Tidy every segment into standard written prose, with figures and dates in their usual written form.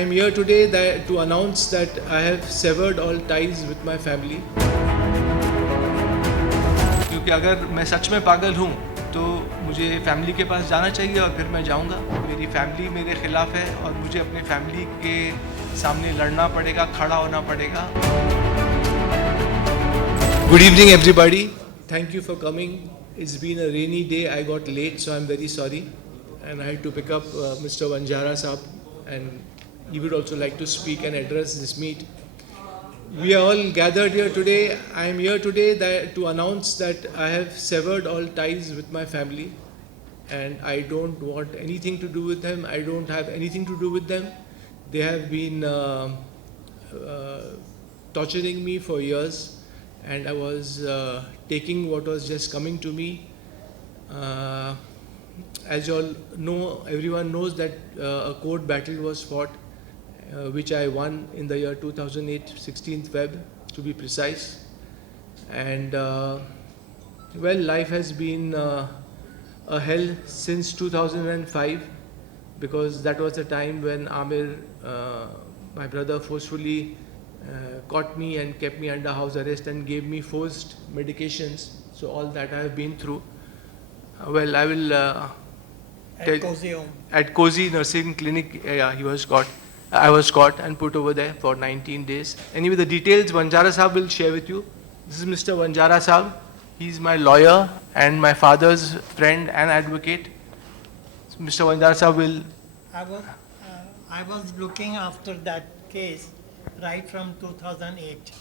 am here today to announce that I have severed all ties with my family. क्योंकि अगर मैं सच में पागल हूँ तो मुझे फैमिली के पास जाना चाहिए और फिर मैं जाऊँगा. मेरी फैमिली मेरे खिलाफ है और मुझे अपनी फैमिली के सामने लड़ना पड़ेगा, खड़ा होना पड़ेगा. Good evening everybody. Thank you for coming. It's been a rainy day. I got late, so I'm very sorry. And I had to pick up Mr. Vanjara Saab, and he would also like to speak and address this meet. We are all gathered here today. I am here today to announce that I have severed all ties with my family, and I don't want anything to do with them. I don't have anything to do with them. They have been torturing me for years, and I was taking what was just coming to me. As you all know, everyone knows that a court battle was fought, which I won in the year 2008, 16th Feb to be precise. And well, life has been a hell since 2005, because that was the time when Amir, my brother, forcefully caught me and kept me under house arrest and gave me forced medications. So all that I have been through. Well, I will at Cozy Nursing Clinic, yeah, he was caught. I was caught and put over there for 19 days. Anyway, the details Vanjara Saab will share with you. This is Mr. Vanjara Saab. He's my lawyer and my father's friend and advocate. So Mr. Vanjara Saab will. I was looking after that case right from 2008,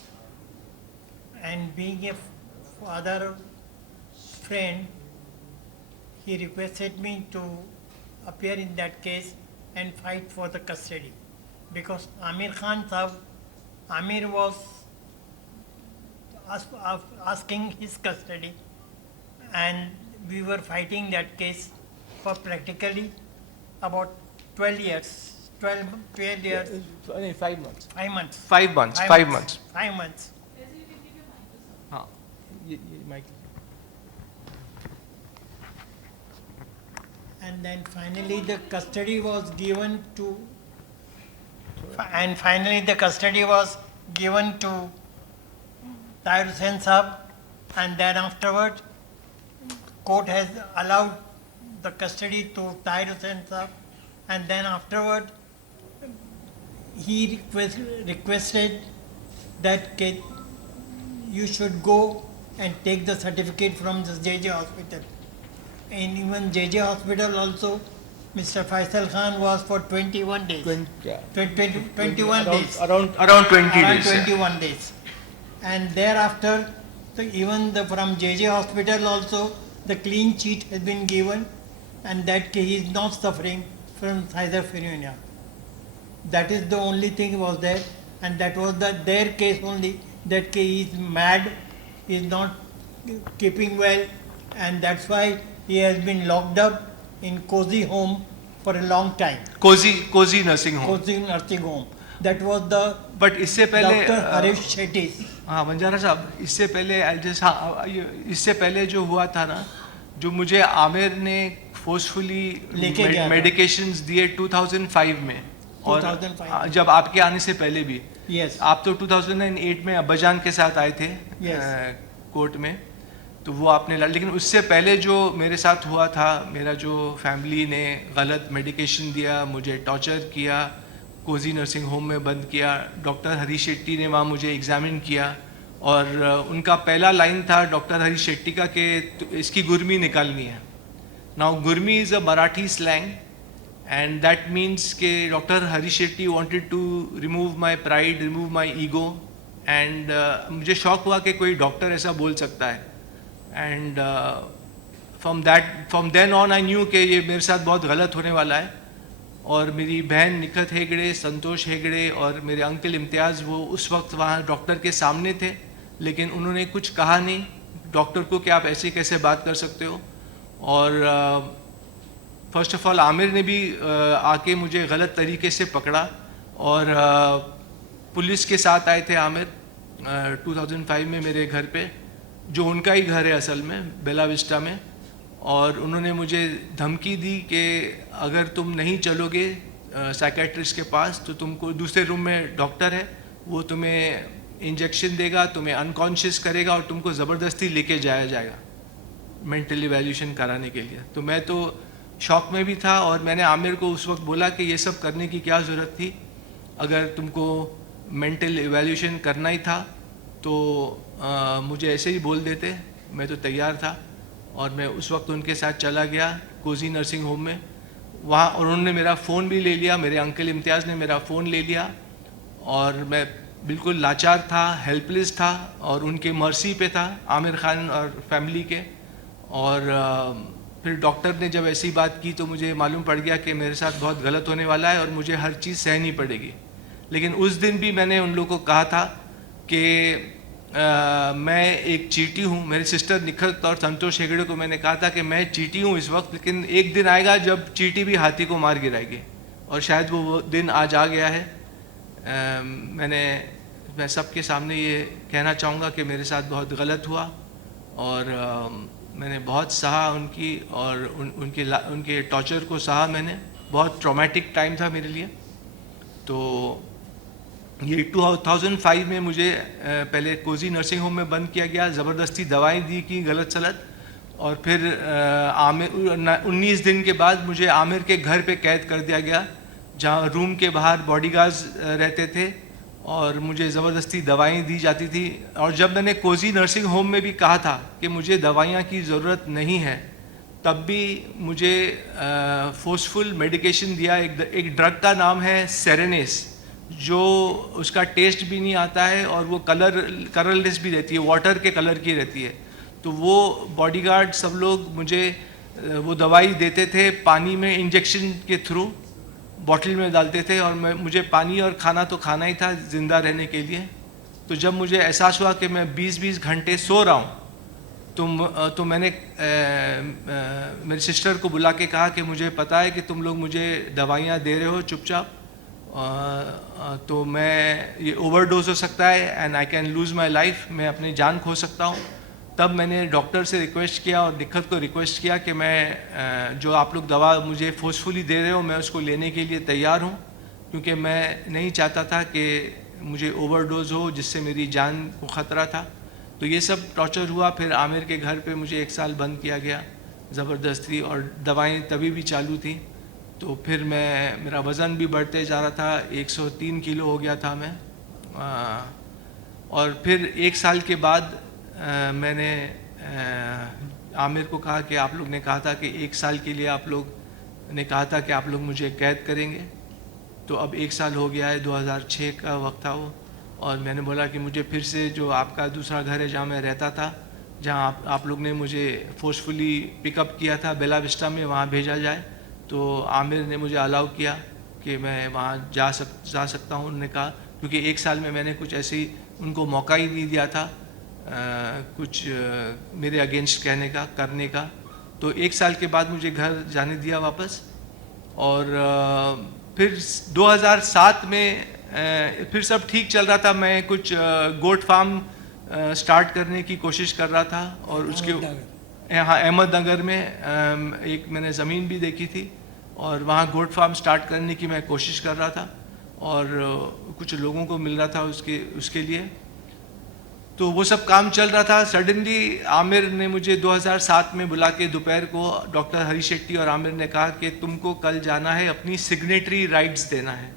and being a father friend, he requested me to appear in that case and fight for the custody, because Amir Khan Sahab, Amir was asking his custody, and we were fighting that case for practically about 12 years. 12 years. 5 months. 5 months. 5 months. 5 months. 5 months. हाँ, ये mic. And then finally the custody was given to, Tahir Hussain Sahab, and then afterward court has allowed the custody to Tahir Hussain Sahab, and then afterward he requested that you should go and take the certificate from the JJ hospital. And even JJ hospital also, Mr. Faisal Khan was for 21 days. 21 days. Around 20 Around days. 21 days. And thereafter, from JJ hospital also, the clean sheet has been given, and that he is not suffering from schizophrenia. That is the only thing was there, and that was their case only, that he is mad, he is not keeping well, and that's why he has been locked up in Cozy home for a long time. Cozy Nursing Home. Cozy Nursing Home. That was the But इससे पहले Dr. Harish Shetty. हाँ वंजारा साहब, इससे पहले इससे पहले जो हुआ था ना, जो मुझे आमिर ने फोर्सफुली मेडिकेशंस दिए 2005 में, और 2005 जब आपके आने से पहले भी. Yes. आप तो 2008 में अब्बाजान के साथ आए थे. Yes. कोर्ट में, तो वो आपने लेकिन उससे पहले जो मेरे साथ हुआ था, मेरा जो फैमिली ने गलत मेडिकेशन दिया, मुझे टॉर्चर किया, कोजी नर्सिंग होम में बंद किया, डॉक्टर हरीश शेट्टी ने वहाँ मुझे एग्जामिन किया, और उनका पहला लाइन था डॉक्टर हरीश शेट्टी का कि इसकी गुर्मी निकालनी है. Now गुर्मी is a Marathi slang, and that means कि doctor Harish Shetty wanted to remove my pride, remove my ego, and मुझे शौक हुआ कि कोई डॉक्टर ऐसा बोल सकता है. And from then on I knew कि ये मेरे साथ बहुत गलत होने वाला है. और मेरी बहन निखत हेगड़े, संतोष हेगड़े और मेरे अंकल इम्तियाज़, वो उस वक्त वहाँ डॉक्टर के सामने थे, लेकिन उन्होंने कुछ कहा नहीं डॉक्टर को कि आप ऐसे कैसे बात कर सकते हो. और फर्स्ट ऑफ ऑल आमिर ने भी आके मुझे गलत तरीके से पकड़ा, और पुलिस के साथ आए थे आमिर 2005 में मेरे घर पे, जो उनका ही घर है असल में, बेला विस्टा में. और उन्होंने मुझे धमकी दी कि अगर तुम नहीं चलोगे साइकेट्रिस्ट के पास, तो तुमको दूसरे रूम में डॉक्टर है, वो तुम्हें इंजेक्शन देगा, तुम्हें अनकॉन्शियस करेगा और तुमको ज़बरदस्ती लेके जाया जाएगा मेंटल इवैल्यूएशन कराने के लिए। तो मैं तो शॉक में भी था और मैंने आमिर को उस वक्त बोला कि ये सब करने की क्या ज़रूरत थी, अगर तुमको मेंटल इवैल्यूएशन करना ही था तो मुझे ऐसे ही बोल देते, मैं तो तैयार था। और मैं उस वक्त उनके साथ चला गया कोजी नर्सिंग होम में, वहाँ उन्होंने मेरा फ़ोन भी ले लिया, मेरे अंकल इम्तियाज़ ने मेरा फ़ोन ले लिया और मैं बिल्कुल लाचार था, हेल्पलेस था और उनके मर्सी पे था, आमिर खान और फैमिली के। और फिर डॉक्टर ने जब ऐसी बात की तो मुझे मालूम पड़ गया कि मेरे साथ बहुत गलत होने वाला है और मुझे हर चीज़ सहनी पड़ेगी। लेकिन उस दिन भी मैंने उन लोगों को कहा था कि मैं एक चींटी हूँ। मेरे सिस्टर निखत और संतोष हेगड़े को मैंने कहा था कि मैं चींटी हूँ इस वक्त, लेकिन एक दिन आएगा जब चींटी भी हाथी को मार गिराएगी, और शायद वो दिन आज आ गया है। मैं सबके सामने ये कहना चाहूँगा कि मेरे साथ बहुत गलत हुआ और मैंने बहुत सहा उनकी और उनके टॉर्चर को सहा मैंने। बहुत ट्रॉमेटिक टाइम था मेरे लिए। तो ये 2005 में मुझे पहले कोजी नर्सिंग होम में बंद किया गया, ज़बरदस्ती दवाएं दी की गलत सलत, और फिर 19 दिन के बाद मुझे आमिर के घर पे कैद कर दिया गया, जहाँ रूम के बाहर बॉडीगार्ड्स रहते थे और मुझे ज़बरदस्ती दवाएं दी जाती थी। और जब मैंने कोजी नर्सिंग होम में भी कहा था कि मुझे दवाइयाँ की ज़रूरत नहीं है, तब भी मुझे फोर्सफुल मेडिकेशन दिया। एक ड्रग का नाम है सेरेनेस, जो उसका टेस्ट भी नहीं आता है और वो कलरलेस भी रहती है, वाटर के कलर की रहती है। तो वो बॉडीगार्ड सब लोग मुझे वो दवाई देते थे, पानी में इंजेक्शन के थ्रू बॉटल में डालते थे, और मुझे पानी और खाना तो खाना ही था ज़िंदा रहने के लिए। तो जब मुझे एहसास हुआ कि मैं 20-20 घंटे सो रहा हूँ, तो मैंने मेरी सिस्टर को बुला के कहा कि मुझे पता है कि तुम लोग मुझे दवाइयाँ दे रहे हो चुपचाप, तो मैं ये ओवरडोज हो सकता है and I can lose my life, मैं अपनी जान खो सकता हूँ। तब मैंने डॉक्टर से रिक्वेस्ट किया और दिक्कत को रिक्वेस्ट किया कि मैं जो आप लोग दवा मुझे फोर्सफुली दे रहे हो, मैं उसको लेने के लिए तैयार हूँ, क्योंकि मैं नहीं चाहता था कि मुझे ओवरडोज हो जिससे मेरी जान को ख़तरा था। तो ये सब टॉर्चर हुआ। फिर आमिर के घर पे मुझे 1 साल बंद किया गया ज़बरदस्ती, और दवाएं तभी भी चालू थी। तो फिर मेरा वज़न भी बढ़ते जा रहा था, 103 किलो हो गया था मैं। और फिर 1 साल के बाद मैंने आमिर को कहा कि आप लोग ने कहा था कि 1 साल के लिए आप लोग ने कहा था कि आप लोग मुझे कैद करेंगे। तो अब 1 साल हो गया है, 2006 का वक्त था वो। और मैंने बोला कि मुझे फिर से जो आपका दूसरा घर है जहाँ मैं रहता था, जहाँ आप लोग ने मुझे फोर्सफुली पिकअप किया था बेला विस्टा में, वहाँ भेजा जाए। तो आमिर ने मुझे अलाउ किया कि मैं वहाँ जा सकता हूँ। उन्होंने कहा, क्योंकि 1 साल में मैंने कुछ ऐसे ही उनको मौका ही नहीं दिया था कुछ मेरे अगेंस्ट कहने का, करने का। तो 1 साल के बाद मुझे घर जाने दिया वापस। और फिर 2007 में फिर सब ठीक चल रहा था। मैं कुछ गोट फार्म स्टार्ट करने की कोशिश कर रहा था, और उसके यहाँ अहमदनगर में एक मैंने ज़मीन भी देखी थी और वहाँ गोट फार्म स्टार्ट करने की मैं कोशिश कर रहा था, और कुछ लोगों को मिल रहा था उसके लिए। तो वो सब काम चल रहा था। सडनली आमिर ने मुझे 2007 में बुला के दोपहर को, डॉक्टर हरी शेट्टी और आमिर ने कहा कि तुमको कल जाना है, अपनी सिग्नेटरी राइट्स देना है।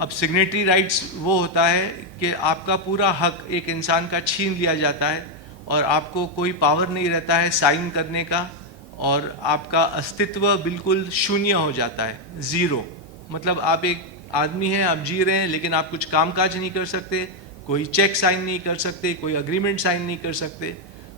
अब सिग्नेटरी राइट्स वो होता है कि आपका पूरा हक एक इंसान का छीन लिया जाता है और आपको कोई पावर नहीं रहता है साइन करने का, और आपका अस्तित्व बिल्कुल शून्य हो जाता है, ज़ीरो। मतलब आप एक आदमी हैं, आप जी रहे हैं, लेकिन आप कुछ कामकाज नहीं कर सकते, कोई चेक साइन नहीं कर सकते, कोई अग्रीमेंट साइन नहीं कर सकते।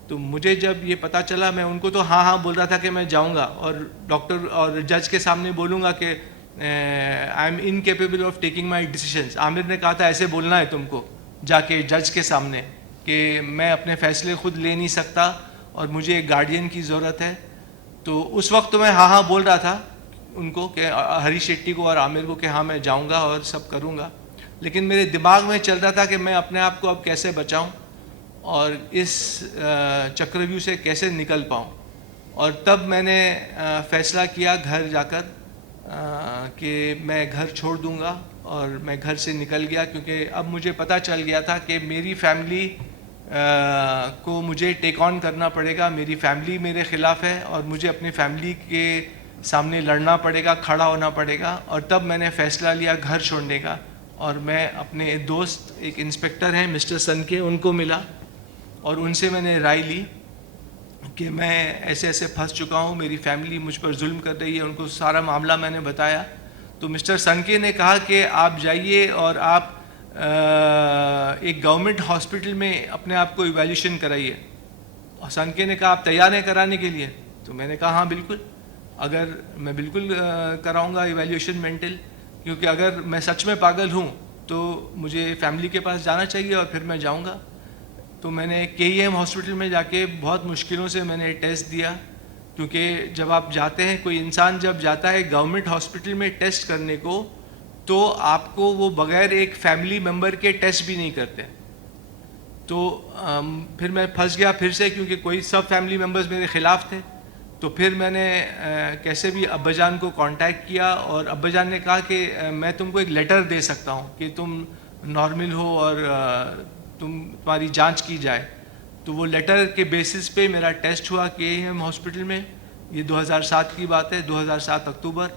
तो मुझे जब ये पता चला, मैं उनको तो हाँ बोल रहा था कि मैं जाऊंगा और डॉक्टर और जज के सामने बोलूँगा कि I am incapable of taking my decisions. Aamir ने कहा था ऐसे बोलना है तुमको जाके जज के सामने कि मैं अपने फ़ैसले खुद ले नहीं सकता और मुझे एक गार्डियन की ज़रूरत है। तो उस वक्त तो मैं हाँ बोल रहा था उनको कि हरी शेट्टी को और आमिर को कि हाँ मैं जाऊंगा और सब करूंगा। लेकिन मेरे दिमाग में चल रहा था कि मैं अपने आप को अब कैसे बचाऊं और इस चक्रव्यूह से कैसे निकल पाऊं। और तब मैंने फ़ैसला किया घर जाकर कि मैं घर छोड़ दूंगा और मैं घर से निकल गया, क्योंकि अब मुझे पता चल गया था कि मेरी फैमिली को मुझे टेक ऑन करना पड़ेगा। मेरी फैमिली मेरे ख़िलाफ़ है और मुझे अपनी फैमिली के सामने लड़ना पड़ेगा, खड़ा होना पड़ेगा। और तब मैंने फ़ैसला लिया घर छोड़ने का, और मैं अपने दोस्त एक इंस्पेक्टर हैं मिस्टर सनके, उनको मिला और उनसे मैंने राय ली कि मैं ऐसे ऐसे फंस चुका हूँ, मेरी फैमिली मुझ पर जुल्म कर रही है। उनको सारा मामला मैंने बताया। तो मिस्टर सनके ने कहा कि आप जाइए और आप एक गवर्नमेंट हॉस्पिटल में अपने आप को इवैल्यूएशन कराइए। और सनके ने कहा आप तैयार हैं कराने के लिए? तो मैंने कहा हाँ बिल्कुल, अगर मैं बिल्कुल कराऊंगा इवैल्यूएशन मेंटल, क्योंकि अगर मैं सच में पागल हूँ तो मुझे फैमिली के पास जाना चाहिए और फिर मैं जाऊँगा। तो मैंने KEM हॉस्पिटल में जाके बहुत मुश्किलों से मैंने टेस्ट दिया, क्योंकि जब आप जाते हैं, कोई इंसान जब जाता है गवर्नमेंट हॉस्पिटल में टेस्ट करने को, तो आपको वो बगैर एक फैमिली मेम्बर के टेस्ट भी नहीं करते। तो फिर मैं फंस गया फिर से, क्योंकि कोई सब फैमिली मेम्बर्स मेरे ख़िलाफ़ थे। तो फिर मैंने कैसे भी अब्बाजान को कांटेक्ट किया और अब्बाजान ने कहा कि मैं तुमको एक लेटर दे सकता हूँ कि तुम नॉर्मल हो और तुम्हारी जांच की जाए। तो वो लेटर के बेसिस पे मेरा टेस्ट हुआ KEM हॉस्पिटल में। ये 2007 की बात है, 2007 अक्टूबर।